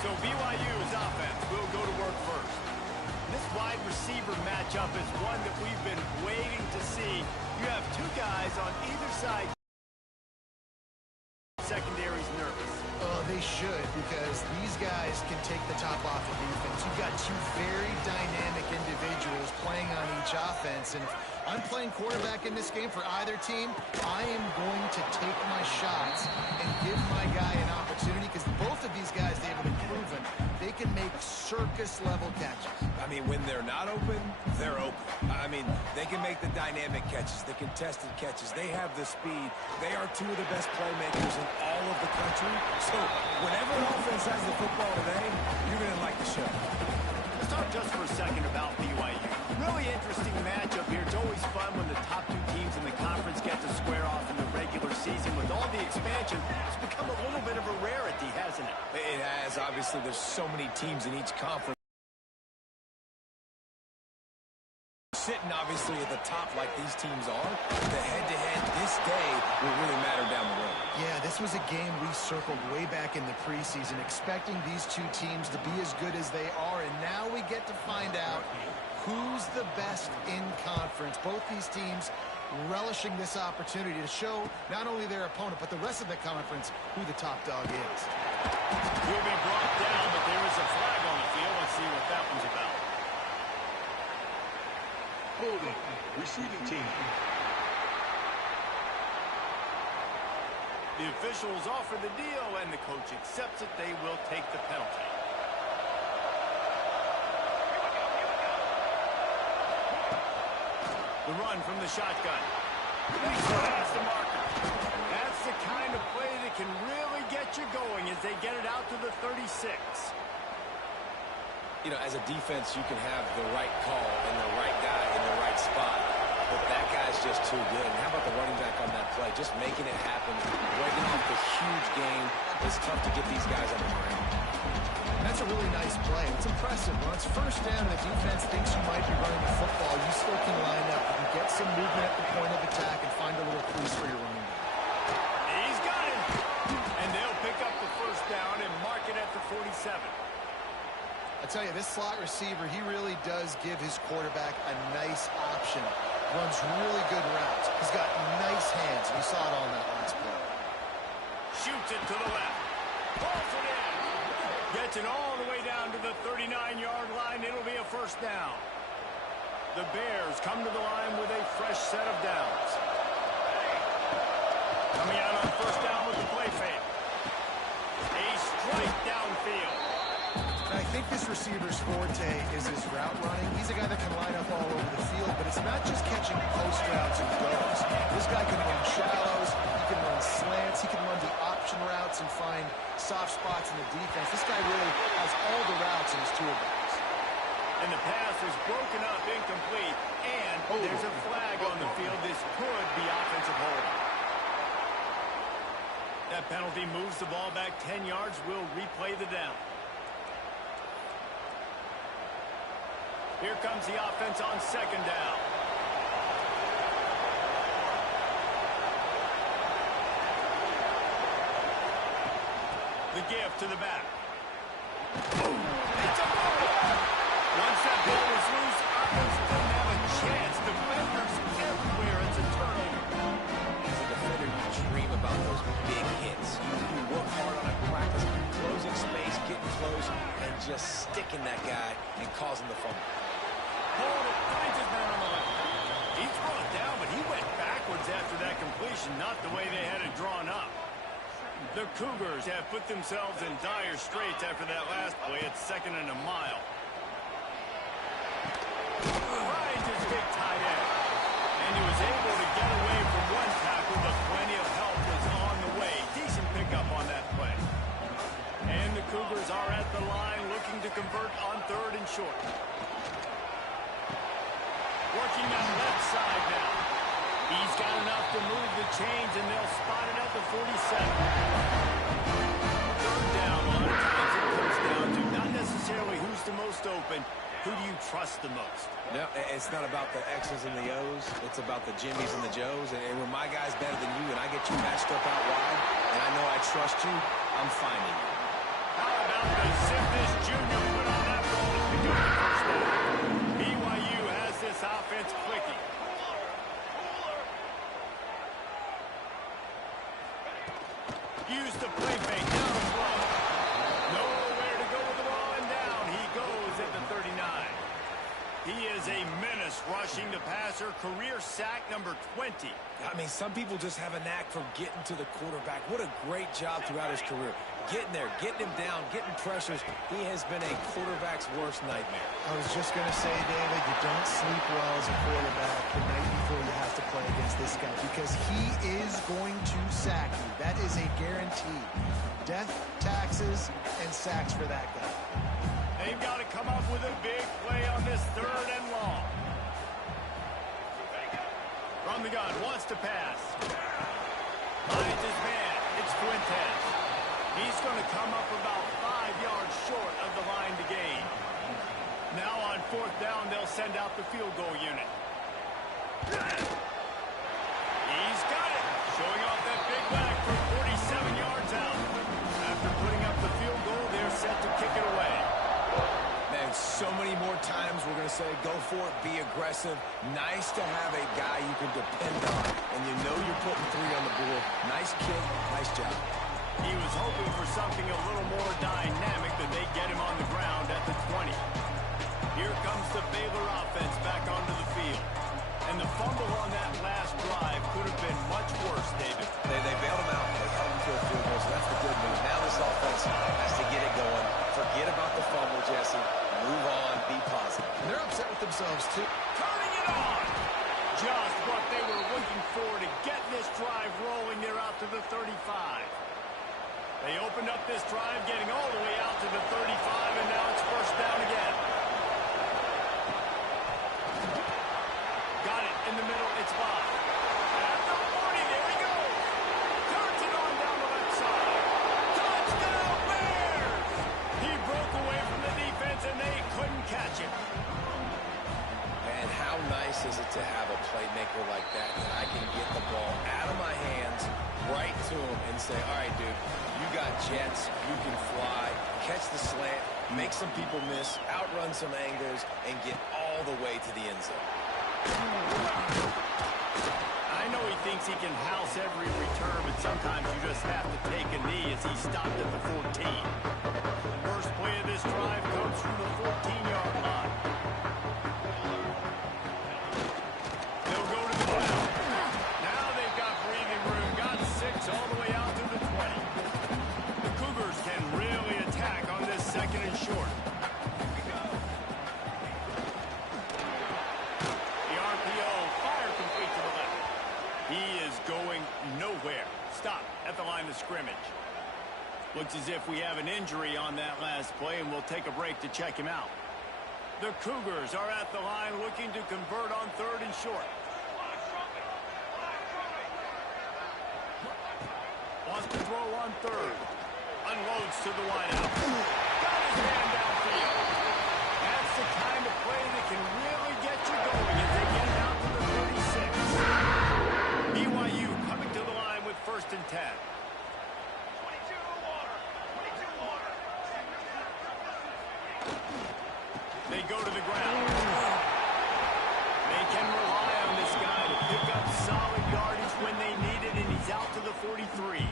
So BYU's offense will go to work first. This wide receiver matchup is one that we've been waiting to see. You have two guys on either side. Secondary's nervous. Oh, they should, because these guys can take the top off of defense. You've got two very dynamic individuals playing on each offense, and if I'm playing quarterback in this game for either team, I am going to take my shots and give my guy an opportunity, because both of these guys, they have been proven they can make circus-level catches. I mean, when they're not open, they're open. I mean, they can make the dynamic catches, the contested catches. They have the speed. They are two of the best playmakers in all of the country. So whenever an offense has the football today, you're going to like the show. Let's talk just for a second about BYU. Really interesting matchup here. It's always fun when the top two teams in the conference get to square off in the regular season. With all the expansion, it's become a little bit of a rarity, hasn't it? It has. Obviously, there's so many teams in each conference. Sitting obviously at the top like these teams are, the head-to-head this day will really matter down the road. Yeah, this was a game we circled way back in the preseason, expecting these two teams to be as good as they are, and now we get to find out who's the best in conference. Both these teams relishing this opportunity to show not only their opponent, but the rest of the conference who the top dog is. He'll be brought down, but there is a flag on the field. Let's see what that one's about. Holding. Receiving team. The officials offer the deal, and the coach accepts it. They will take the penalty. The run from the shotgun. He's past the marker. That's the kind of play that can really get you going as they get it out to the 36. You know, as a defense, you can have the right call and the right guy in the right spot, but that guy's just too good. And how about the running back on that play? Just making it happen, breaking off the huge game. It's tough to get these guys on the ground. That's a really nice play. It's impressive. When it's first down and the defense thinks you might be running the football, you still can line up. You can get some movement at the point of attack and find a little crease for your running back. He's got it. And they'll pick up the first down and mark it at the 47. I tell you, this slot receiver, he really does give his quarterback a nice option. Runs really good routes. He's got nice hands. We saw it on that last play. Shoots it to the left. Pulls it in. Gets it all the way down to the 39-yard line. It'll be a first down. The Bears come to the line with a fresh set of downs. Coming out on first down with the play fake. A strike downfield. I think this receiver's forte is his route running. He's a guy that can line up all over the field, but it's not just catching post routes and goes. This guy can run shallows, he can run slants, he can run the option routes and find soft spots in the defense. This guy really has all the routes in his toolbox. And the pass is broken up, incomplete, and there's a flag on the field. This could be offensive holding. That penalty moves the ball back 10 yards. We'll replay the down. Here comes the offense on second down. The give to the back. It's a ball. Once that ball was loose, offense didn't have a chance. Defenders everywhere. It's a turnover. As a defender, you dream about those big hits. You work hard on a practice, closing space, getting close, and just sticking that guy and causing the fumble. Finds his man on the left. He's brought down, but he went backwards after that completion, not the way they had it drawn up. The Cougars have put themselves in dire straits after that last play. It's second and a mile. Finds his big tight end. And he was able to get away from one tackle, but plenty of help was on the way. Decent pickup on that play. And the Cougars are at the line looking to convert on third and short. Working that left side now. He's got enough to move the chains, and they'll spot it at the 47. Third down, a lot of times it comes down to not necessarily who's the most open, who do you trust the most? No, it's not about the X's and the O's. It's about the Jimmies and the Joes. And when my guy's better than you and I get you matched up out wide, and I know I trust you, I'm finding you. How about out to zip this junior foot on that ball to pick up the first down. BYU has this offense clicking. Use the play fake. Down the flow. Nowhere to go with the ball and down. He goes at the 39. He is a menace rushing the passer. Career sack number 20. I mean, some people just have a knack for getting to the quarterback. What a great job throughout his career. Getting there, getting him down, getting pressures. He has been a quarterback's worst nightmare. I was just going to say, David, you don't sleep well as a quarterback the night before you have to play against this guy because he is going to sack you. That is a guarantee. Death, taxes, and sacks for that guy. They've got to come up with a big play on this 3rd and long. From the gun, wants to pass. Finds his man. It's Fuentes. He's going to come up about 5 yards short of the line to gain. Now on 4th down, they'll send out the field goal unit. He's got it. Showing off that big leg for 47 yards out. After putting up the field goal, they're set to kick it away. Man, so many more times we're going to say go for it, be aggressive. Nice to have a guy you can depend on, and you know you're putting 3 on the board. Nice kick, nice job. He was hoping for something a little more dynamic than they get him on the ground at the 20. Here comes the Baylor offense back onto the field. And the fumble on that last drive could have been much worse, David. They bailed him out. They held him to a field goal, so that's the good news. Now this offense has to get it going. Forget about the fumble, Jesse. Move on. Be positive. And they're upset with themselves, too. Turning it on! Just what they were looking for to get this drive rolling. They're out to the 35. They opened up this drive, getting all the way out to the 35, and now it's 1st down again. Got it in the middle. It's Bob. At the 40, there he goes. Turns it on down the left side. Touchdown, Bears! He broke away from the defense, and they couldn't catch him. And how nice is it to have a playmaker like that I can get the ball out of my hands, right to him, and say, all right, dude, you got jets, you can fly, catch the slant, make some people miss, outrun some angles, and get all the way to the end zone. I know he thinks he can house every return, but sometimes you just have to take a knee as he stopped at the 14. First play of this drive comes from the 14-yard line. They'll go to the ground. Now they've got breathing room. Got 6 all the way out to the 20. The Cougars can really attack on this 2nd and short. The RPO, fire complete to the left. He is going nowhere. Stop at the line of scrimmage. Looks as if we have an injury on that last play, and we'll take a break to check him out. The Cougars are at the line looking to convert on 3rd and short. Wants to throw on 3rd. Unloads to the wideout. Got his man downfield. That's the kind of play that can really get you going as they get it out to the 36. BYU coming to the line with 1st and 10. They go to the ground. They can rely on this guy to pick up solid yardage when they need it, and he's out to the 43.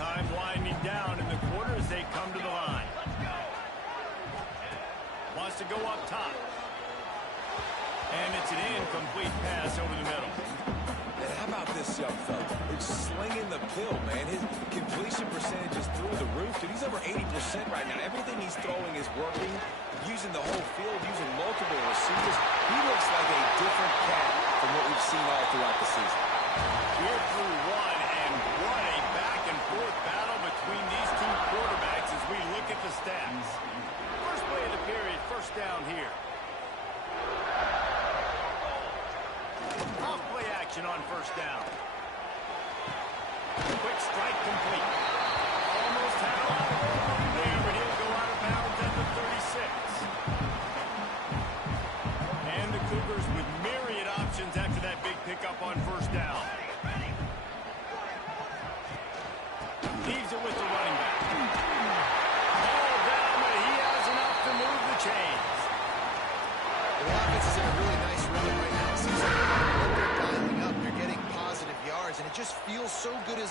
Time winding down in the quarter as they come to the line. Wants to go up top. And it's an incomplete pass over the middle. And how about this young fella? He's slinging the pill, man. His completion percentage is through the roof. Dude, he's over 80% right now. Everything he's throwing is working. Using the whole field, using multiple receivers. He looks like a different cat from what we've seen all throughout the season. We're through 1, and what a back-and-forth battle between these two quarterbacks as we look at the stats. First play of the period, 1st down here. Off play action on 1st down. Quick strike complete. Almost had a lot of room there, but he'll go out of bounds at the 36. And the Cougars with myriad options after that big pickup on 1st down. Leaves it with the running back.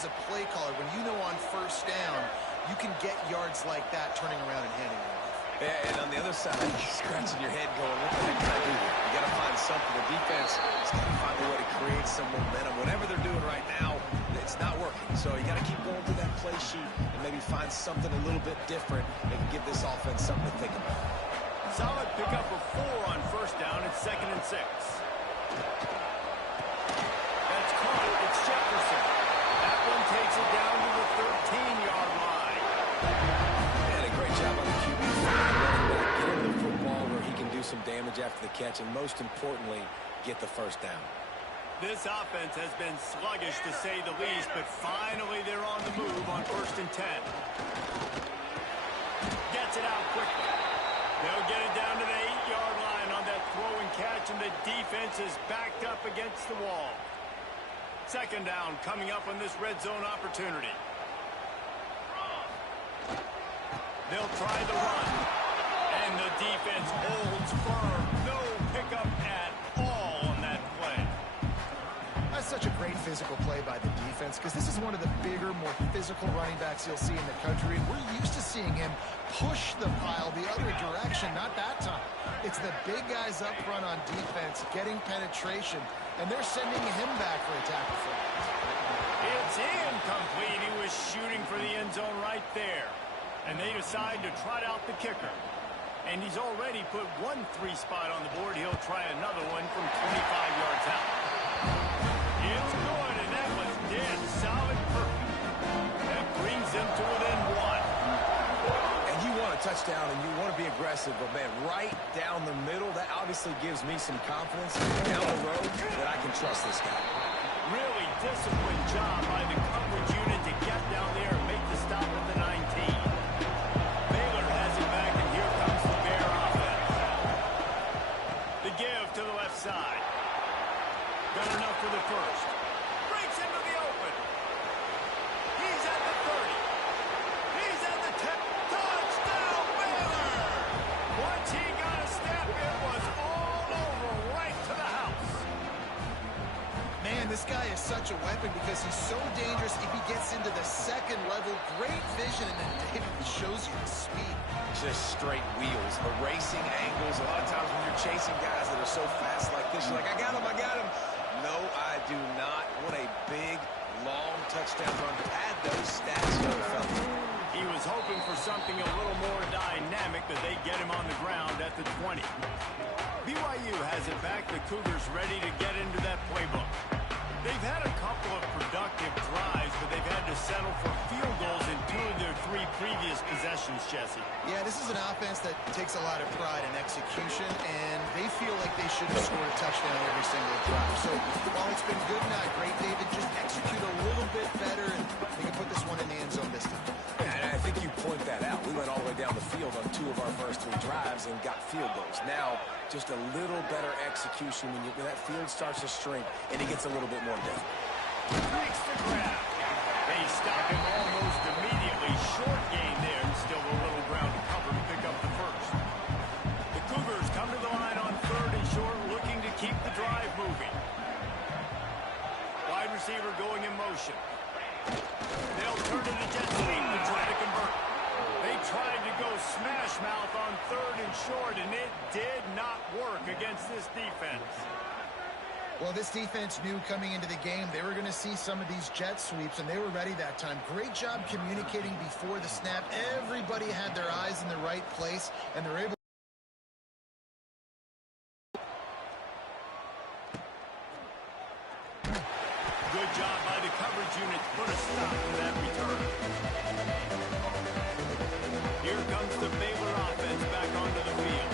a play caller, when you know on first down, you can get yards like that turning around and handing it off. Yeah, and on the other side, you're scratching your head going, what the heck can I do here? You got to find something. The defense has got to find a way to create some momentum. Whatever they're doing right now, it's not working. So you got to keep going through that play sheet and maybe find something a little bit different that can give this offense something to think about. Solid pickup of 4 on first down. It's 2nd and 6. That's caught. It's Jefferson. That one takes it down to the 13-yard line. And a great job on the QB. Get him the football where he can do some damage after the catch, and most importantly, get the first down. This offense has been sluggish, to say the least, but finally they're on the move on 1st and 10. Gets it out quickly. They'll get it down to the 8-yard line on that throw and catch, and the defense is backed up against the wall. 2nd down coming up on this red zone opportunity. They'll try the run, and the defense holds firm. No pickup at all on that play. That's such a great physical play by the defense, because this is one of the bigger, more physical running backs you'll see in the country, and we're used to seeing him push the pile the other direction. Not that time. It's the big guys up front on defense getting penetration, and they're sending him back for a tackle for it. It's incomplete. He was shooting for the end zone right there, and they decide to trot out the kicker. And he's already put 1 3 spot on the board. He'll try another one from 25 yards out. It's good, and that was dead solid perfect. That brings them to within 1. And you want a touchdown, and you want to be aggressive, but, man, right down the middle, that obviously gives me some confidence down the road that I can trust this guy. Really disciplined job by the coverage unit to get down there and make the stop at the 19. Baylor has it back, and here comes the Bear offense. The give to the left side. Got enough for the first. Breaks into the open. He's at the 30. He's at the 10. Touchdown, Baylor! Once he got a step, it was all over right to the house. Man, this guy is such a weapon because he's so dangerous if he gets into the second level. Great vision, and then David shows you the speed. Just straight wheels, erasing angles. A lot of times when you're chasing guys that are so fast like this, you're like, I got him, I got him. No, I do not. What a big, long touchdown run. Add those stats, young fella. He was hoping for something a little more dynamic, but they get him on the ground at the 20. BYU has it back. The Cougars ready to get into that playbook. They've had a couple of productive drives, but they've had to settle for field goals in 2 of their 3 previous possessions, Jesse. Yeah, this is an offense that takes a lot of pride in execution, and they feel like they should have scored a touchdown every single drive. So while it's been good, not great, David, just execute a little bit better, and they can put this one in the end zone this time. And I think you point that out. We went all the way down the field on 2 of our first 3 drives and got field goals. Now, just a little better execution when that field starts to shrink and it gets a little bit more difficult. Makes the grab. They stop him almost immediately. Short gain there, and still a little ground to cover to pick up the first. The Cougars come to the line on 3rd and short, looking to keep the drive moving. Wide receiver going in motion. They'll turn to the jet sweep to try to convert. They tried to go smash mouth on 3rd and short, and it did not work against this defense. Well, this defense knew coming into the game they were going to see some of these jet sweeps, and they were ready that time. Great job communicating before the snap. Everybody had their eyes in the right place, and they're able. Good job by the coverage unit to put a stop to that return. Here comes the Baylor offense back onto the field.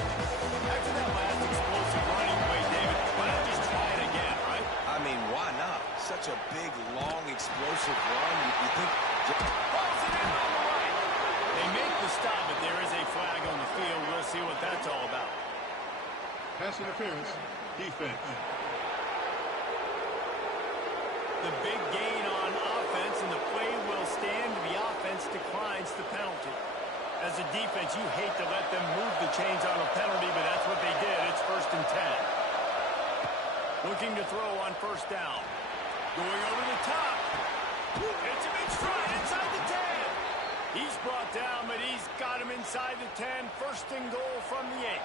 After that last explosive running play, David, why not just try it again, right? I mean, why not? Such a big, long, explosive run. You think... Balls it in on the right. They make the stop, but there is a flag on the field. We'll see what that's all about. Pass interference, defense. The big gain on offense, and the play will stand. The offense declines the penalty. As a defense, you hate to let them move the chains on a penalty, but that's what they did. It's 1st and 10. Looking to throw on 1st down. Going over the top. Hits him in stride inside the 10. He's brought down, but he's got him inside the 10. First and goal from the 8.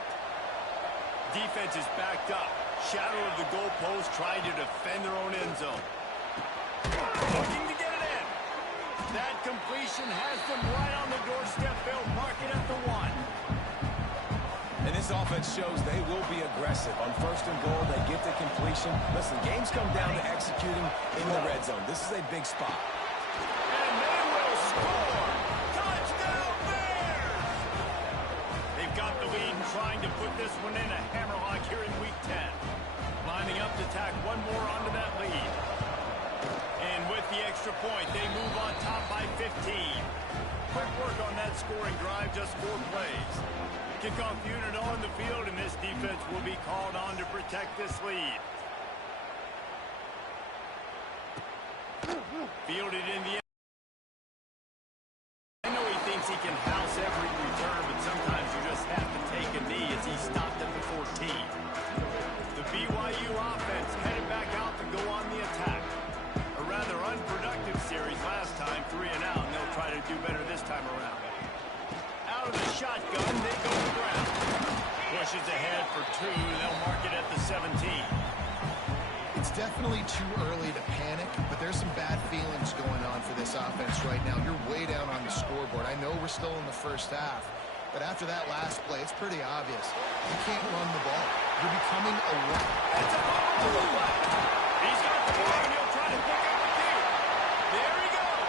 Defense is backed up. Shadow of the goalpost, trying to defend their own end zone. Looking to get it in. That completion has them right on the doorstep. They'll mark it at the 1. And this offense shows they will be aggressive. On first and goal, they get the completion. Listen, games come down to executing in the red zone. This is a big spot. And they will score. Touchdown Bears! They've got the lead and trying to put this one in a hammerlock here in Week 10. Lining up to tack one more onto that lead. And with the extra point, they move on top by 15. Quick work on that scoring drive, just 4 plays. Kickoff unit on the field, and this defense will be called on to protect this lead. Fielded in the end. I know he thinks he can house every return, but sometimes you just have to take a knee as he stopped at the 14. The BYU offense headed back out to go on the attack. A rather unproductive series last time, 3 and out, and they'll try to do better this time around. Out of the shotgun, they go to the ground. Pushes ahead for 2. They'll mark it at the 17. It's definitely too early to panic, but there's some bad feelings going on for this offense right now. You're way down on the scoreboard. I know we're still in the first half, but after that last play, it's pretty obvious. You can't run the ball. You're becoming a one. It's a ball to the left. He's got the ball, and he'll try to pick up a few. There he goes.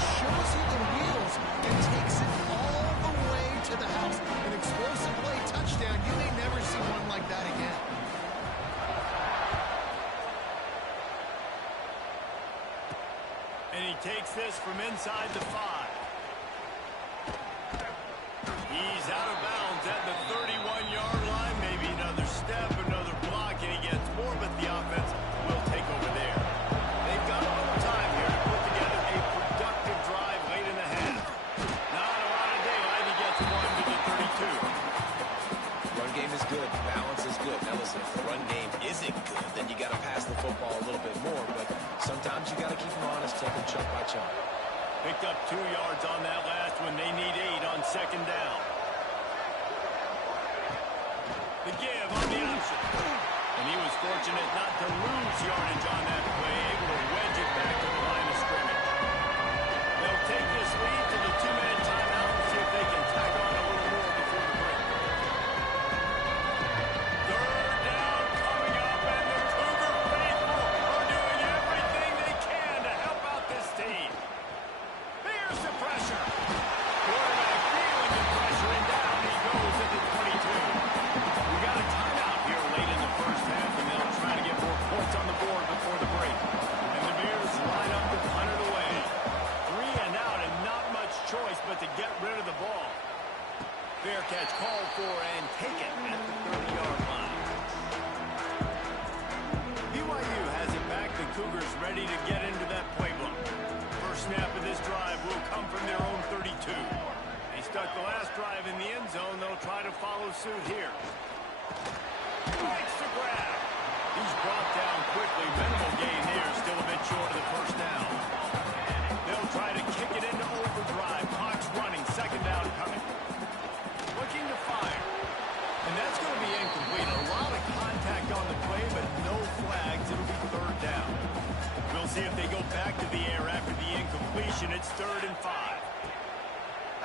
Shows you the wheels and takes it all the way to the house. An explosive play touchdown. You may never see one like that again. And he takes this from inside the 5. He's out of bounds at the 31-yard line. Maybe another step, another block, and he gets more, but the offense will take over there. They've got a little time here to put together a productive drive late in the half. Not a lot of daylight. He gets 1 to the 32. Run game is good. Balance is good. Now listen, if the run game isn't good, then you got to pass the football a little bit more. But sometimes you got to keep them honest, take them chunk by chunk. Picked up 2 yards on that last one. They need 8 on second down. The give on the option. And he was fortunate not to lose yardage on that play, able to wedge it back to the line of scrimmage. They'll take this lead to the 2-minute timeout and see if they can tack on a little more before the break. Third down coming up, and the Cougar faithful are doing everything they can to help out this team. Here's the pressure. Quarterback feeling the pressure, and down he goes at the 22. We got a timeout here late in the first half, and they'll try to get more points on the board before the break. And the Bears line up to punt it away. 3 and out, and not much choice but to get rid of the ball. Fair catch called for and taken at the 30-yard line. BYU has it back. The Cougars ready to get into that playbook. First snap of this drive will come from their own 32. They stuck the last drive in the end zone. They'll try to follow suit here. Makes the grab. He's brought down quickly. Minimal gain here. Still a bit short of the first down. They'll try to kick it into overdrive. Clock's running. Second down coming. Looking to fire. And that's going to be incomplete. A lot of contact on the play, but no flags. It'll be third down. We'll see if they go back to the air after the incompletion. It's 3rd and 5.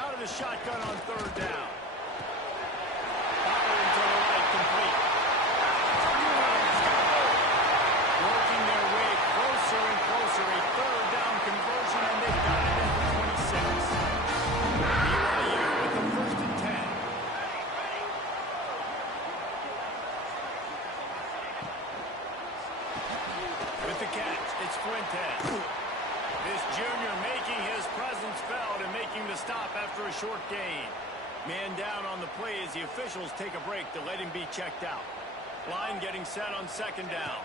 Out of the shotgun on 3rd down. Firing to the right, complete. Working their way closer and closer. A 3rd down conversion, and they've got it at the 26. BYU with the 1st and 10. With the catch, it's Fuentes. This junior making his presence felt and making the stop after a short gain. Man down on the play as the officials take a break to let him be checked out. Line getting set on 2nd down.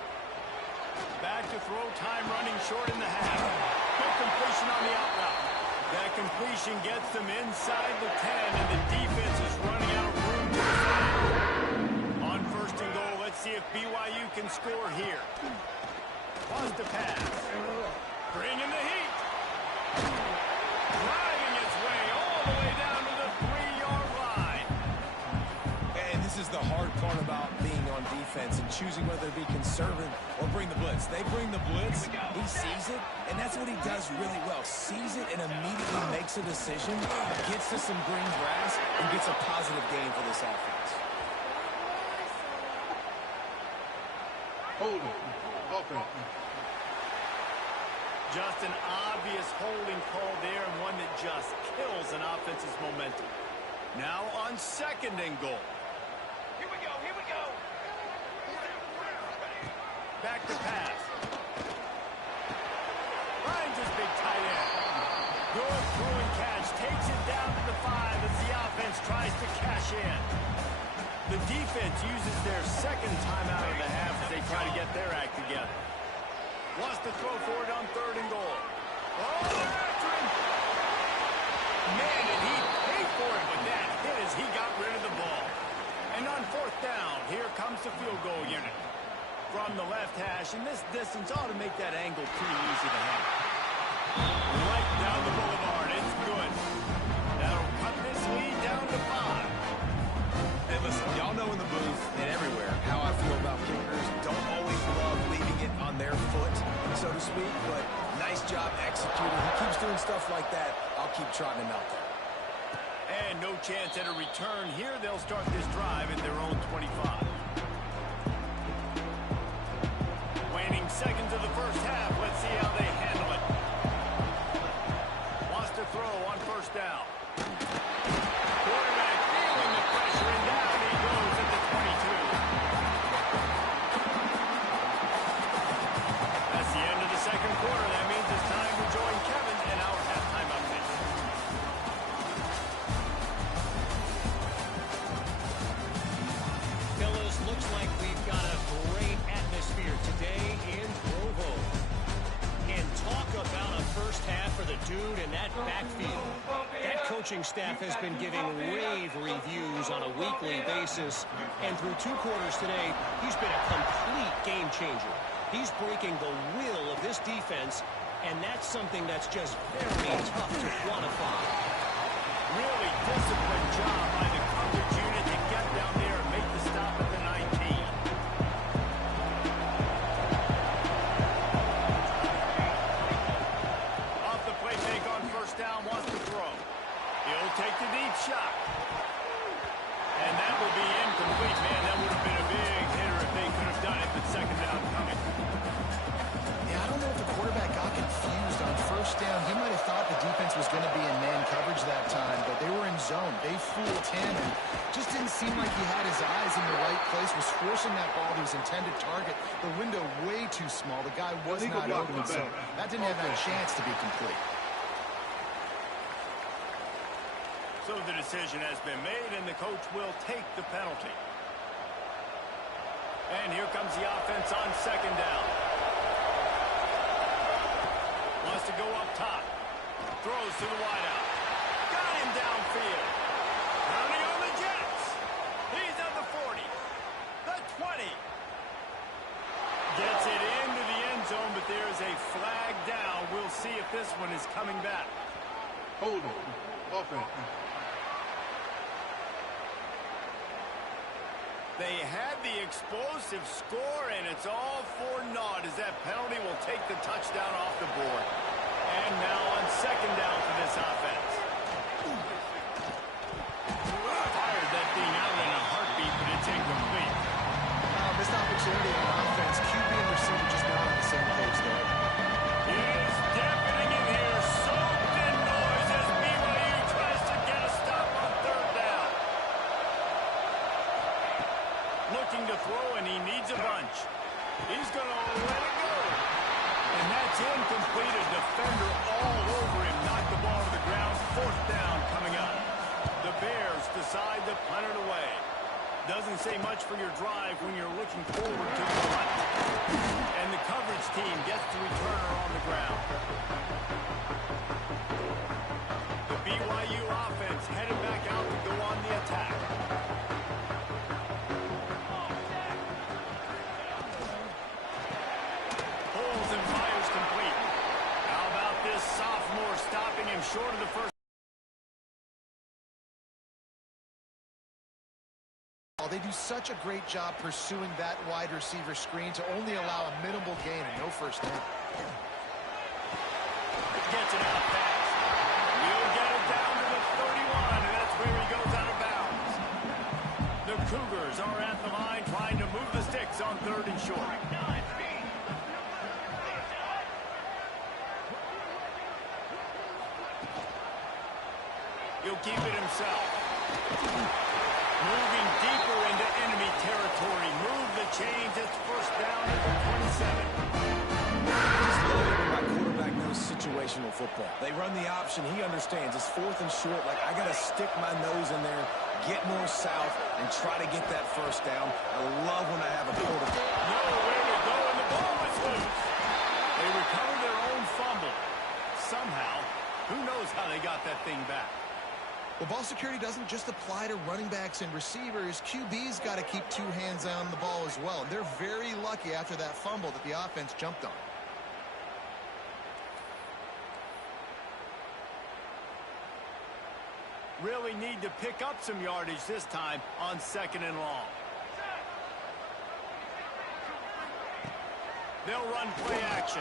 Back to throw, time running short in the half. Good completion on the out route. That completion gets them inside the 10, and the defense is running out of room to defend. On first and goal, let's see if BYU can score here. Wants to pass. Bringing the heat. Driving its way all the way down to the 3-yard line. And this is the hard part about being on defense and choosing whether to be conservative or bring the blitz. They bring the blitz, he sees it, and that's what he does really well. Sees it and immediately makes a decision, gets to some green grass, and gets a positive gain for this offense. Holding. Offense. Just an obvious holding call there, and one that just kills an offense's momentum. Now on second and goal. Here we go. Back to pass. Finds his big tight end. Good throw and catch. Takes it down to the 5 as the offense tries to cash in. The defense uses their second timeout of the half as they try to get their act together. Wants to throw for it on third and goal. Oh, they're after him. Man, did he pay for it with that hit as he got rid of the ball. And on fourth down, here comes the field goal unit. From the left hash, and this distance ought to make that angle pretty easy to have. Right down the boulevard, it's good. That'll cut this lead down to 5. Hey, listen, y'all know in the booth and everywhere how I feel about kickers. Don't always love leaving it on their foot, so to speak, but nice job executing. He keeps doing stuff like that. I'll keep trotting him out there. And no chance at a return here. They'll start this drive in their own 25. Waning seconds of the first half. Let's see how they handle it. Wants to throw on first down. Quarterback feeling the pressure, and down he goes at the 22. That's the end of the second quarter. That means it's time to join Kevin in our halftime update. Fellas, looks like we've got a great atmosphere today in Provo. And talk about a first half for the dude in that backfield. That coaching staff has been giving rave reviews on a weekly basis. And through 2 quarters today, he's been a complete game changer. He's breaking the will of this defense, and that's something that's just very tough to quantify. Really disciplined job by the coverage unit to get down there and make the stop at the 19. Off the play fake on first down, wants to throw. He'll take the deep shot. And that will be incomplete. Man, that would have been a big hitter if they could have done it, but second down coming. Yeah, I don't know if the quarterback got confused on first down. He might have thought the defense was going to be in man coverage that time, but they were in zone. They fooled him, and just didn't seem like he had his eyes in the right place, was forcing that ball to his intended target. The window way too small. The guy was not open, so that didn't have a chance to be complete. So the decision has been made, and the coach will take the penalty. And here comes the offense on second down. Wants to go up top. Throws to the wideout. Got him downfield. Running on the Jets. He's at the 40. The 20. Gets it into the end zone, but there is a flag down. We'll see if this one is coming back. Holding. Offense. They had the explosive score, and it's all for naught as that penalty will take the touchdown off the board. And now on second down for this offense. Fired that thing out in a heartbeat, but it's incomplete. Missed opportunity on offense. QB and receiver just not on the same page there. It's deafening in here. Soaked in noise as BYU tries to get a stop on third down. Looking to throw, and he needs a bunch. He's going to let it go. And that's incomplete. A defender all over him. Knocked the ball to the ground. Fourth down coming up. The Bears decide to punt it away. Doesn't say much for your drive when you're looking forward to the run. And the coverage team gets the returner on the ground. The BYU offense headed back out to go on the attack. Pulls and fires complete. How about this sophomore stopping him short of the first? They do such a great job pursuing that wide receiver screen to only allow a minimal gain and no first down. Gets it out fast. He'll get it down to the 31, and that's where he goes out of bounds. The Cougars are at the line trying to move the sticks on 3rd and short. He'll keep it himself. Moving deeper into enemy territory. Move the chains. It's first down at the 27. Just love it when my quarterback knows situational football. They run the option. He understands. It's 4th and short. Like, I got to stick my nose in there, get more south, and try to get that first down. I love when I have a quarterback. Nowhere to go, and the ball is loose. They recover their own fumble. Somehow, who knows how they got that thing back. Well, ball security doesn't just apply to running backs and receivers. QB's got to keep 2 hands on the ball as well. They're very lucky after that fumble that the offense jumped on. Really need to pick up some yardage this time on 2nd and long. They'll run play action.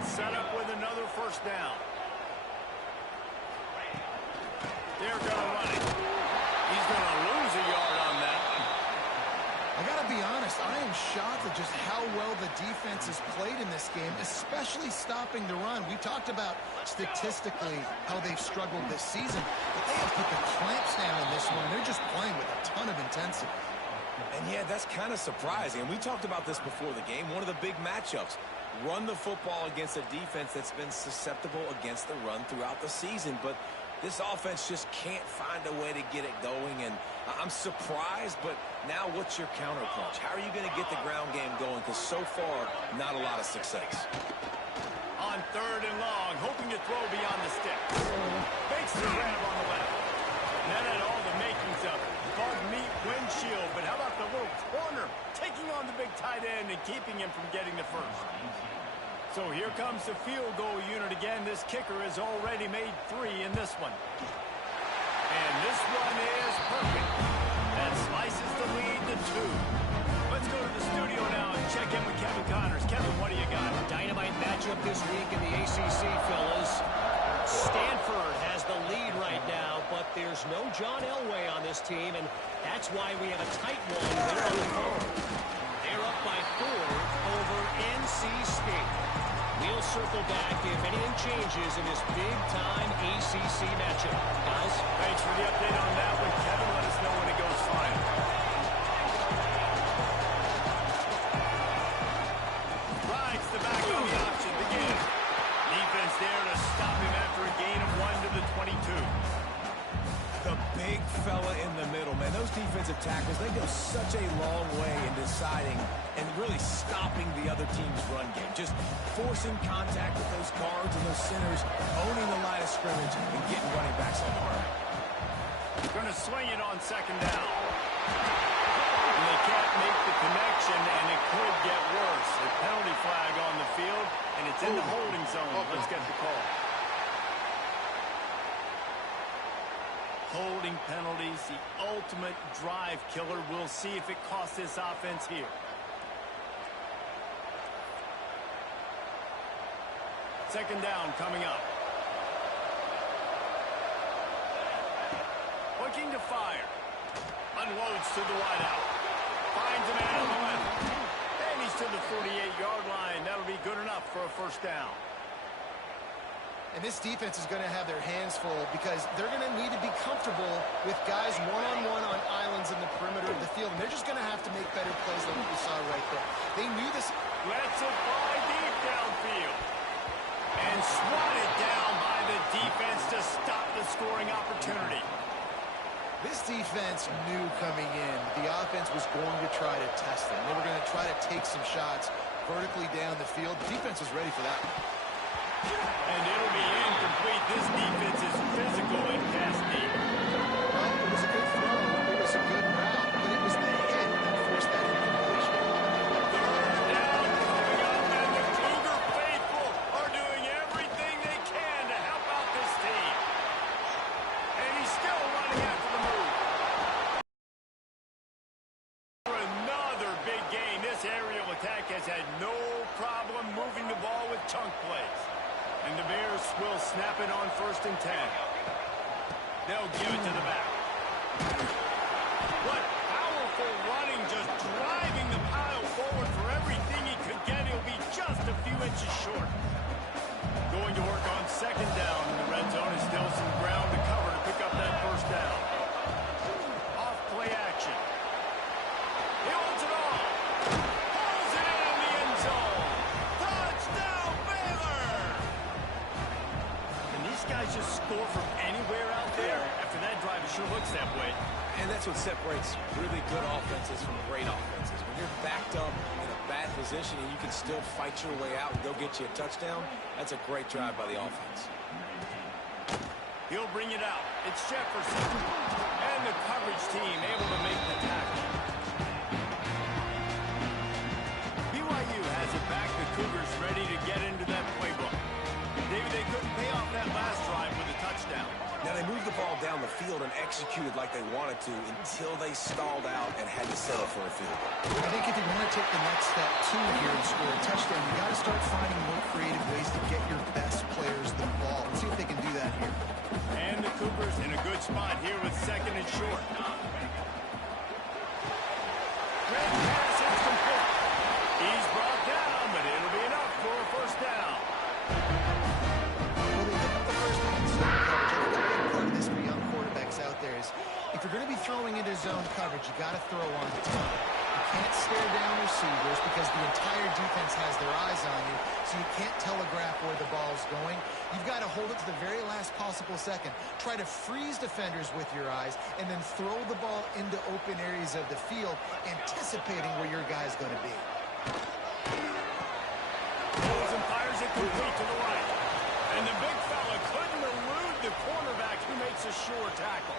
Set up with another first down. They're going to run it. He's going to lose a yard on that one. I got to be honest, I am shocked at just how well the defense has played in this game, especially stopping the run. We talked about statistically how they've struggled this season, but they have put the clamps down in this one. They're just playing with a ton of intensity. And yeah, that's kind of surprising. And we talked about this before the game. One of the big matchups. Run the football against a defense that's been susceptible against the run throughout the season. But this offense just can't find a way to get it going. And I'm surprised, but now what's your counterpunch? How are you going to get the ground game going? Because so far, not a lot of success. On 3rd and long, hoping to throw beyond the stick. Fakes the grab on the left. That had all the makings of it. Bug meat windshield, but how about the little corner taking on the big tight end and keeping him from getting the first? So here comes the field goal unit again. This kicker has already made 3 in this one. And this one is perfect. That slices the lead to 2. Let's go to the studio now and check in with Kevin Connors. Kevin, what do you got? Dynamite matchup this week in the ACC, fellas. Stanford has the lead right now, but there's no John Elway on this team, and that's why we have a tight one there on the phone. They're up by 4 over NC State. We'll circle back if anything changes in this big-time ACC matchup. Guys? Thanks for the update on that one, Kevin. Let us know when it goes final. Rides the back on the option. Begin. Defense there to stop him after a gain of 1 to the 22. The big fella in the middle, man. Those defensive tackles, they go such a long way in deciding and really stopping the other team's run game. Just forcing contact with those guards and those centers, owning the line of scrimmage, and getting running backs on the run. Going to swing it on 2nd down. And they can't make the connection, and it could get worse. A penalty flag on the field, and it's in the holding zone. Let's get the call. Holding penalties, the ultimate drive killer. We'll see if it costs this offense here. Second down coming up. Looking to fire. Unloads to the wideout. Finds a man on the left. And he's to the 48-yard line. That'll be good enough for a first down. And this defense is going to have their hands full because they're going to need to be comfortable with guys one-on-one on islands in the perimeter of the field. And they're just going to have to make better plays than what we saw right there. They knew this. Lets it fly deep downfield. And swatted down by the defense to stop the scoring opportunity. This defense knew coming in the offense was going to try to test them. They were going to try to take some shots vertically down the field. The defense was ready for that. And it'll be incomplete. This defense is physical and cast deep. Well, it was a good throw. It was a good route, but it was the hit that forced that incompletion. Third down coming up, and the Cougar faithful are doing everything they can to help out this team. And he's still running after the move. For another big gain, this aerial attack has had no problem moving the ball with chunk plays. And the Bears will snap it on 1st and 10. They'll give it to the back. What powerful running, just driving the pile forward for everything he could get. He'll be just a few inches short. Going to work on 2nd down in the red zone. Is still some ground to cover to pick up that 1st down. Off play action. He wants it all. Pulls it in the end zone. Touchdown, Baylor! Can these guys just score from anywhere out there? After that drive, it sure looks that way. And that's what separates really good offenses from great offenses. When you're backed up in a bad position and you can still fight your way out and go get you a touchdown, that's a great drive by the offense. He'll bring it out. It's Jefferson. And the coverage team able to make the tackle. BYU has it back. The Cougars ready to get into that playbook. David, they couldn't pay off that last drive with a touchdown. Now, they moved the ball down the field and executed like they wanted to until they stalled out and had to settle for a field goal. I think if you want to take the next step too here and score a touchdown, you got to start finding more creative ways to get your best players the ball. Let's see if they can do that here. And the Cougars in a good spot here with 2nd and short. Great pass, it's complete. He's brought down, but it'll be enough for a 1st down. Well, they picked up the 1st down in zone coverage. I think a big part of this for young quarterbacks out there is if you're going to be throwing into zone coverage, you got to throw on time. You can't stare down receivers because the entire defense has their eyes on you, so you can't telegraph where the ball's going. You've got to hold it to the very last possible second. Try to freeze defenders with your eyes, and then throw the ball into open areas of the field, anticipating where your guy's going to be. Pulls and fires it complete to the right. And the big fella couldn't elude the cornerback who makes a sure tackle.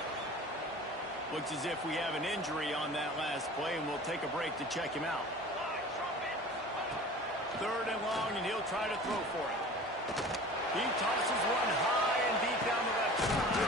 Looks as if we have an injury on that last play, and we'll take a break to check him out. 3rd and long, and he'll try to throw for it. He tosses one high and deep down the left side.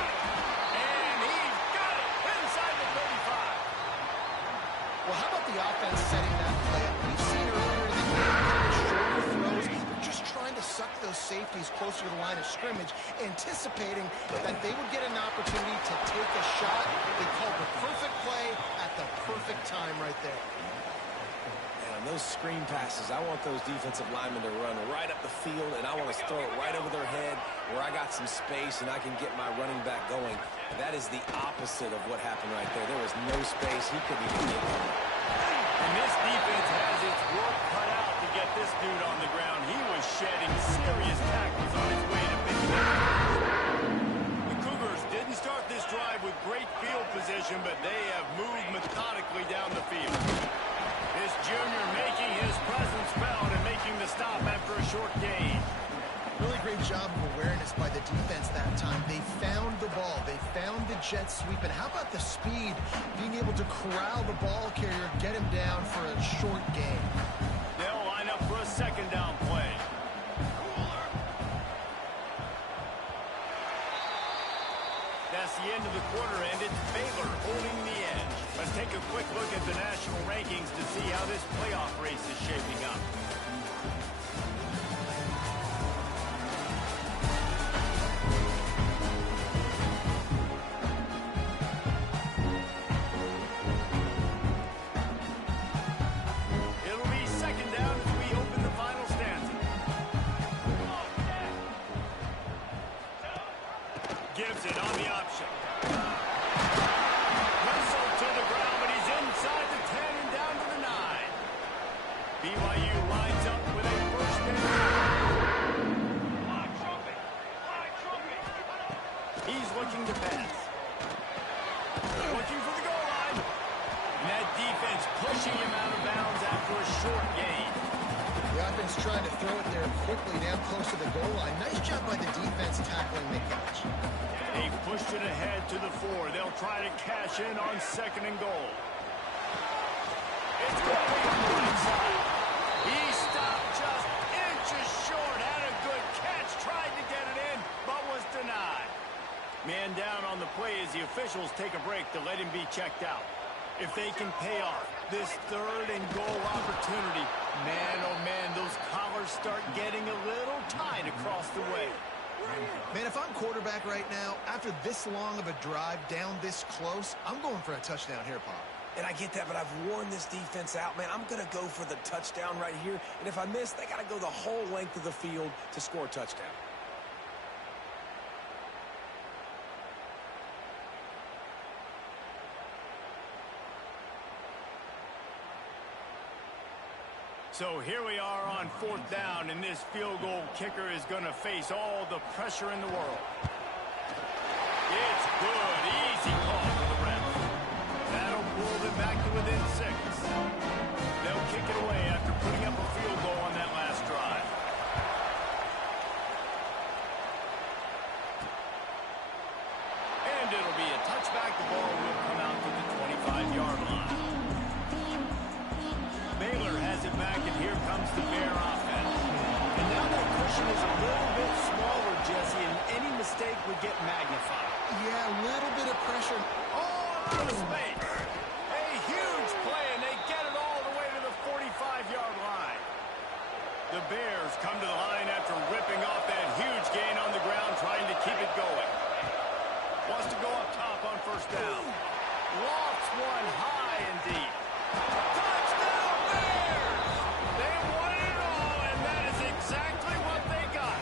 And he's got it inside the 35. Well, how about the offense setting that play up? We've seen earlier in the game, shorter throws. They're just trying to suck those safeties closer to the line of scrimmage, anticipating that they would get an opportunity to take a shot. They called the perfect play at the perfect time right there. And on those screen passes, I want those defensive linemen to run right up the field, and I want to throw it right over their head where I got some space and I can get my running back going. That is the opposite of what happened right there. There was no space. He couldn't even get going. And this defense has its work cut out to get this dude on the ground. He was shedding serious tackles on his way to big man. The Cougars didn't start this drive with great field position, but they have moved methodically down the field. This junior making his presence felt and making the stop after a short gain. Really great job of awareness by the defense that time. They found the ball. They found the jet sweep. And how about the speed? Being able to corral the ball carrier, get him down for a short gain. They'll line up for a 2nd down play. That's the end of the quarter, and it's Baylor holding the edge. Let's take a quick look at the national rankings to see how this playoff race is shaping up. It'll be 2nd down as we open the final stanza. And that defense pushing him out of bounds after a short gain. The offense trying to throw it there quickly down close to the goal line. Nice job by the defense tackling the catch. They pushed it ahead to the 4. They'll try to cash in on 2nd and goal. It's going to be on the right side. He stopped just inches short. Had a good catch. Tried to get it in, but was denied. Man down on the play as the officials take a break to let him be checked out. If they can pay off this 3rd and goal opportunity, man, oh man, those collars start getting a little tight across the way. Man, if I'm quarterback right now, after this long of a drive down this close, I'm going for a touchdown here, Pop. And I get that, but I've worn this defense out, man. I'm going to go for the touchdown right here. And if I miss, they got to go the whole length of the field to score a touchdown. So here we are on 4th down, and this field goal kicker is going to face all the pressure in the world. It's good. Easy call for the refs. That'll pull them back to within 6. They'll kick it away after putting up a field goal on that last drive. And it'll be a touchback. The ball will come out to the 25-yard line. Baylor has it back, and here comes the Bear offense. And now that cushion is a little bit smaller, Jesse, and any mistake would get magnified. Yeah, a little bit of pressure. Oh, out of space. A huge play, and they get it all the way to the 45-yard line. The Bears come to the line after ripping off that huge gain on the ground, trying to keep it going. Wants to go up top on 1st down. Lofts one high and deep. Touchdown Bears! They won it all, and that is exactly what they got.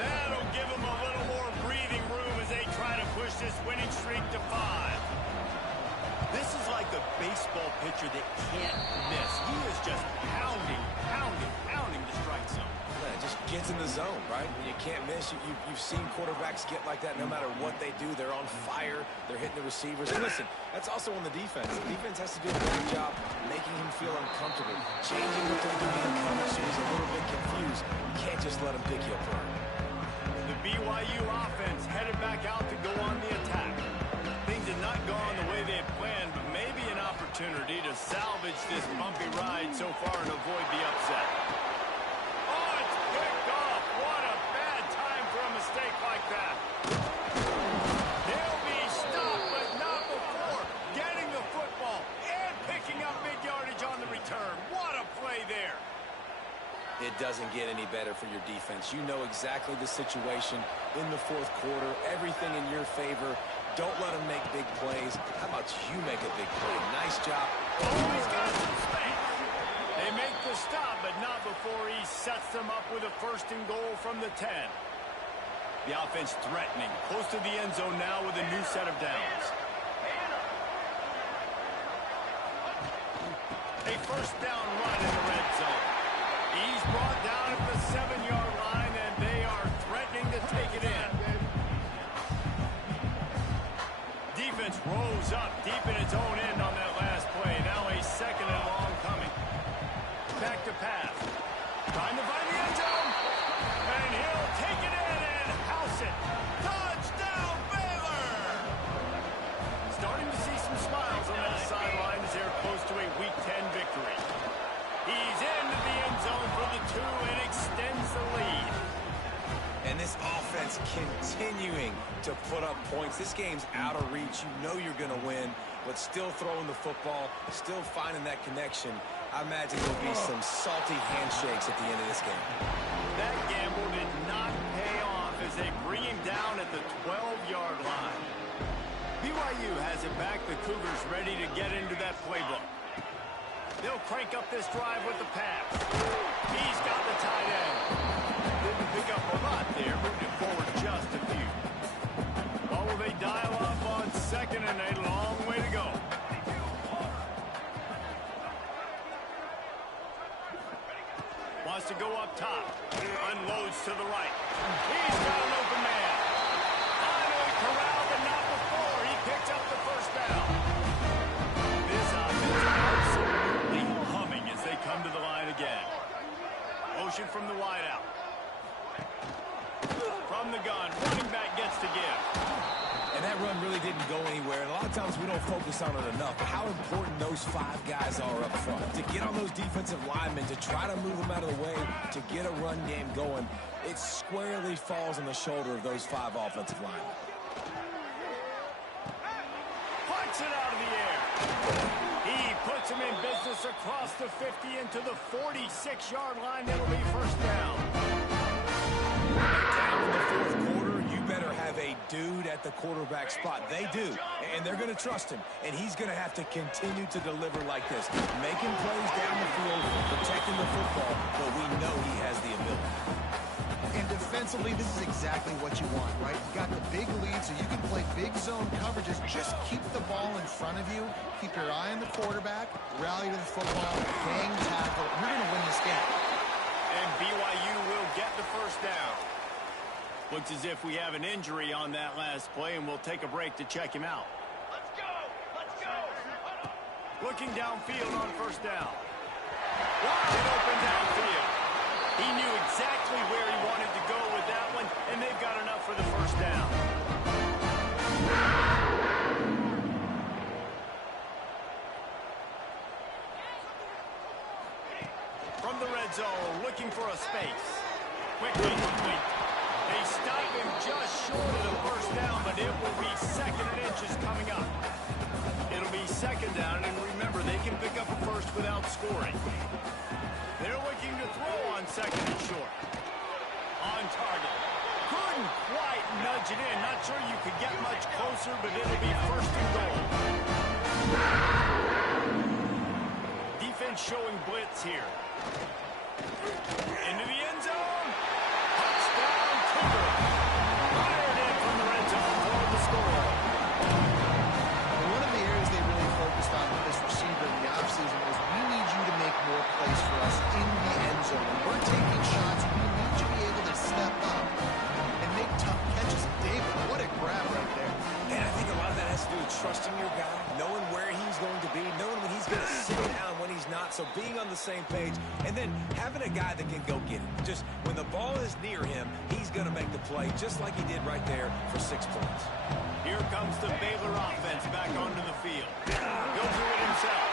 That'll give them a little more breathing room as they try to push this winning streak to 5. This is like a baseball pitcher that can't miss. He is just pounding the strike zone. Yeah, it just gets in the zone, right? When you can't miss, you've seen quarterbacks get like that no matter what they do. They're on fire. They're hitting the receivers. And listen, that's also on the defense. The defense has to do a great job making him feel uncomfortable, changing what they're doing in coverage so he's a little bit confused. You can't just let him pick you apart. The BYU offense headed back out to go on the attack. Things had not gone the way they had planned, but maybe an opportunity to salvage this bumpy ride so far and avoid the upset. Oh, it's picked off. What a bad time for a mistake like that. He'll be stopped, but not before getting the football and picking up big yardage on the return. What a play there. It doesn't get any better for your defense. You know exactly the situation in the 4th quarter. Everything in your favor. Don't let them make big plays. How about you make a big play? Nice job. Oh, he's got some space. They make the stop, but not before he sets them up with a 1st and goal from the 10. The offense threatening. Close to the end zone now with a new set of downs. A 1st down run in the red zone. He's brought down at the 7-yard line, and they are threatening to take it in. Defense rose up deep in its own end on that last play. Now a 2nd and long coming. Back to pass. Trying to find the end zone. And he'll take it in and house it. Touchdown, Baylor! Starting to see some smiles on that sideline as they're close to a Week 10 victory. He's into the end zone for the 2 and extends the lead. And this offense continuing to put up points. This game's out of reach. You know you're going to win, but still throwing the football, still finding that connection. I imagine there'll be some salty handshakes at the end of this game. That gamble did not pay off as they bring him down at the 12-yard line. BYU has it back. The Cougars ready to get into that playbook. They'll crank up this drive with the pass. He's got the tight end. Didn't pick up a lot there. Moved it forward just a few. Oh, will they dial up on 2nd and a long way to go. Wants to go up top. Unloads to the right. He's got an open man. Finally corralled, but not before. He picks up the 1st down. focus on it enough, but how important those 5 guys are up front. To get on those defensive linemen, to try to move them out of the way, to get a run game going, it squarely falls on the shoulder of those 5 offensive linemen. Punts it out of the air. He puts him in business across the 50 into the 46-yard line. It'll be first down. Down in the fourth quarter, you better have a dude at the quarterback spot. They do, and they're going to trust him, and he's going to have to continue to deliver like this, making plays down the field, protecting the football, but we know he has the ability. And defensively, this is exactly what you want, right? You got the big lead, so you can play big zone coverages. Just keep the ball in front of you. Keep your eye on the quarterback. Rally to the football. Hang tackle. You're going to win this game. And BYU will get the first down. Looks as if we have an injury on that last play, and we'll take a break to check him out. Let's go! Let's go! Looking downfield on first down. Wide open downfield. He knew exactly where he wanted to go with that one, and they've got enough for the first down. From the red zone, looking for a space. Quickly complete. They stop him just short of the first down, but it will be 2nd and inches coming up. It'll be 2nd down, and remember, they can pick up a first without scoring. They're looking to throw on 2nd and short. On target. Couldn't quite nudge it in. Not sure you could get much closer, but it'll be 1st and goal. Defense showing blitz here. Into the end zone. Touchdown, Cougar. Fired in from the red zone for the score. One of the areas they really focused on with this receiver in the offseason was we need you to make more plays for us in the end zone. When we're taking shots, we need you to be able to step up and make tough catches. David, what a grab right there. And I think a lot of that has to do with trusting your guy, knowing where he's going to be, knowing when he's going to sit down, when he's not, so being on the same page, and then having a guy that can go get it. Just when the ball is near him, he's going to make the play, just like he did right there for 6 points. Here comes the Baylor offense back onto the field. He'll do it himself.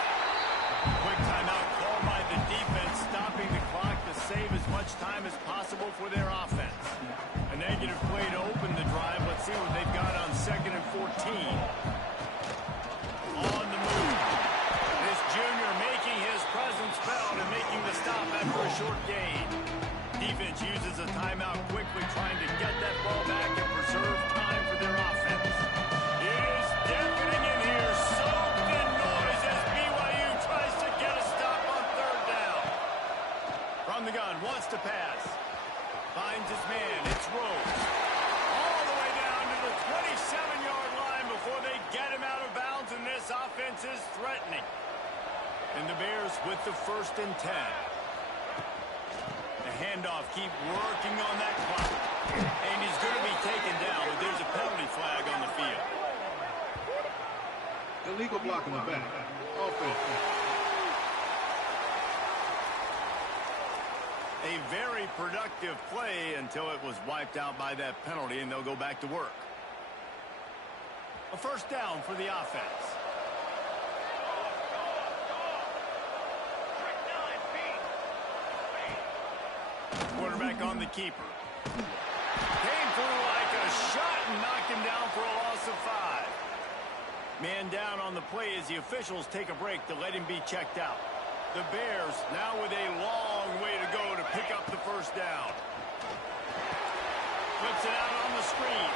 Quick timeout called by the defense, stopping the clock to save as much time as possible for their offense. A negative play to open the drive. Let's see what they've got on 2nd and 14. On the move. This junior making his presence felt and making the stop after a short gain. Defense uses a timeout quickly, trying to get that ball back and preserve time for their offense. It is deafening in here, soaked in noise as BYU tries to get a stop on 3rd down. From the gun, wants to pass. Finds his man, it's Rose. All the way down to the 27-yard line before they get him out of bounds, and this offense is threatening. And the Bears with the 1st and 10. The handoff, keep working on that clock. And he's going to be taken down, but there's a penalty flag on the field. Illegal block in the back. Offense. A very productive play until it was wiped out by that penalty, and they'll go back to work. A first down for the offense. Quarterback on the keeper. Came through like a shot and knocked him down for a loss of 5. Man down on the play as the officials take a break to let him be checked out. The Bears now with a long way to go to pick up the first down. Flips it out on the screen.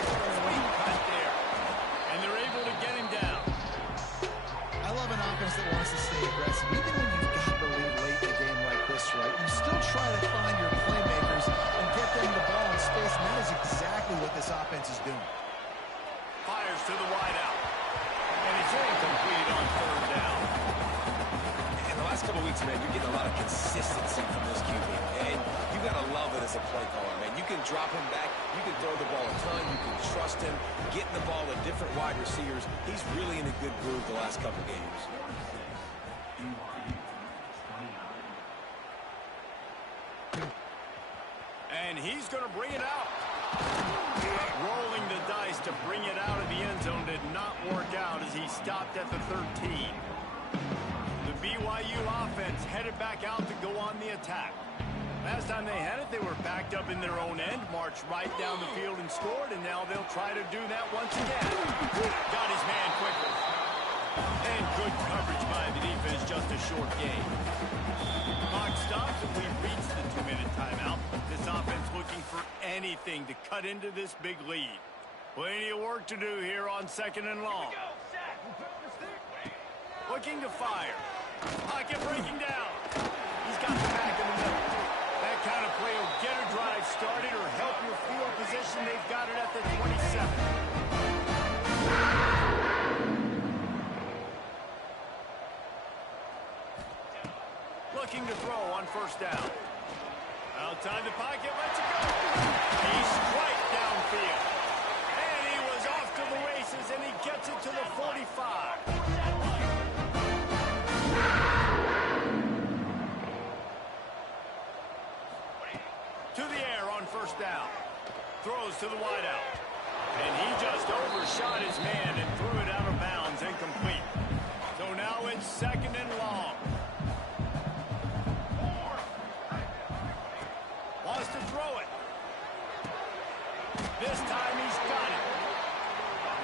Sweet cut there. And they're able to get him down. I love an offense that wants to stay aggressive. Even when you've got the lead late in a game like this, right, you still try to find your playmakers and get them the ball in space, and that is exactly what this offense is doing. Fires to the wideout. And it's incomplete on 3rd down. In the last couple of weeks, man, you're getting a lot of consistency from this QB. And you got to love it as a play caller, man. You can drop him back. You can throw the ball a ton. You can trust him. Getting the ball to different wide receivers. He's really in a good groove the last couple games. And he's going to bring it out. Rolling the dice to bring it out of the end zone did not work out as he stopped at the 13. The BYU offense headed back out to go on the attack. Last time they had it, they were backed up in their own end, marched right down the field and scored, and now they'll try to do that once again. Got his man quickly. And good coverage by the defense, just a short game. Clock stops and we've reached the 2-minute timeout. This offense looking for anything to cut into this big lead. Plenty of work to do here on 2nd and long. Looking to fire. Pocket breaking down. He's got the back in the middle. That kind of play will get a drive started or help your field position. They've got it at the 27. Looking to throw on 1st down. Outside the pocket, lets it go. He's right downfield. And he was off to the races, and he gets it to the 45. To the air on 1st down. Throws to the wideout. And he just overshot his man and threw it out of bounds, incomplete. So now it's 2nd and long. Wants to throw it. This time he's got it.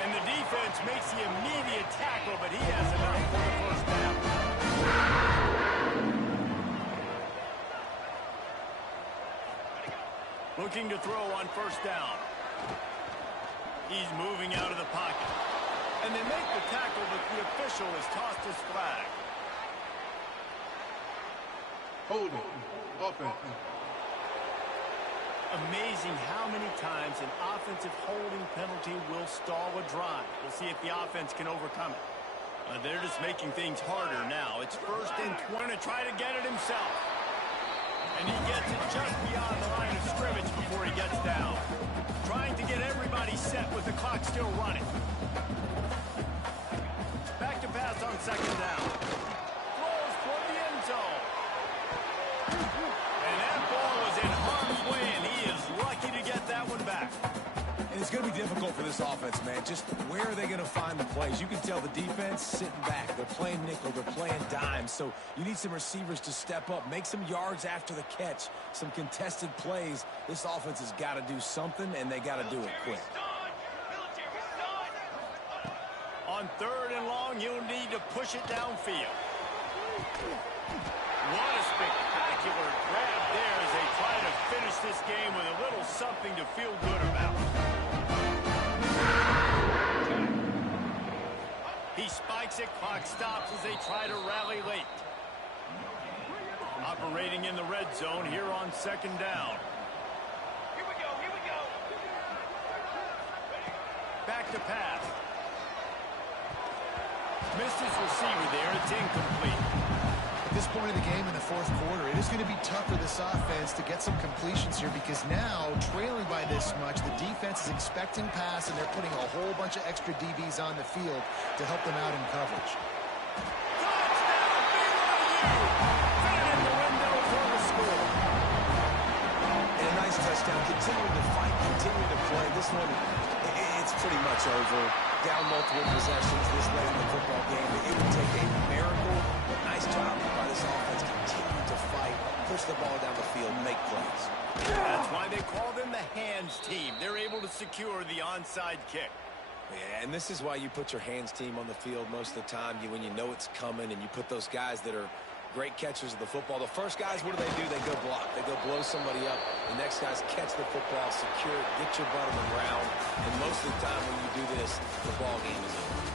And the defense makes the immediate tackle, but he has enough for the 1st down. Looking to throw on 1st down. He's moving out of the pocket. And they make the tackle, but the official has tossed his flag. Holding. Offense. Amazing how many times an offensive holding penalty will stall a drive. We'll see if the offense can overcome it. They're just making things harder now. It's 1st and 20 to try to get it himself. And he gets it just beyond the line of scrimmage before he gets down. Trying to get everybody set with the clock still running. Back to pass on 2nd down. Throws for the end zone. And that ball was in harm's way, and he is lucky to get that one back. And it's going to be difficult for this offense, man. Just where are they going to find the plays? You can tell the defense sitting back. They're playing nickel. They're playing dime. So you need some receivers to step up, make some yards after the catch, some contested plays. This offense has got to do something, and they got to do it quick. On 3rd and long, you'll need to push it downfield. What a spectacular grab there as they try to finish this game with a little something to feel good about. He spikes it, clock stops as they try to rally late. Operating in the red zone here on 2nd down. Here we go, here we go. Back to pass. Missed his receiver there, it's incomplete. At this point of the game in the 4th quarter, it is going to be tough for this offense to get some completions here because now, trailing by this much, the defense is expecting pass and they're putting a whole bunch of extra DBs on the field to help them out in coverage. Touchdown, BYU! Fit in the window for the score. And a nice touchdown. Continuing to fight, continuing to play. This one, it's pretty much over. Down multiple possessions this late in the football game. It would take a miracle. Nice job by this offense. Continue to fight, push the ball down the field, make plays. That's why they call them the hands team. They're able to secure the onside kick. Yeah, and this is why you put your hands team on the field most of the time. When you know it's coming and you put those guys that are great catchers of the football. The first guys, what do? They go block. They go blow somebody up. The next guys catch the football, secure it, get your butt on the ground. And most of the time when you do this, the ball game is over.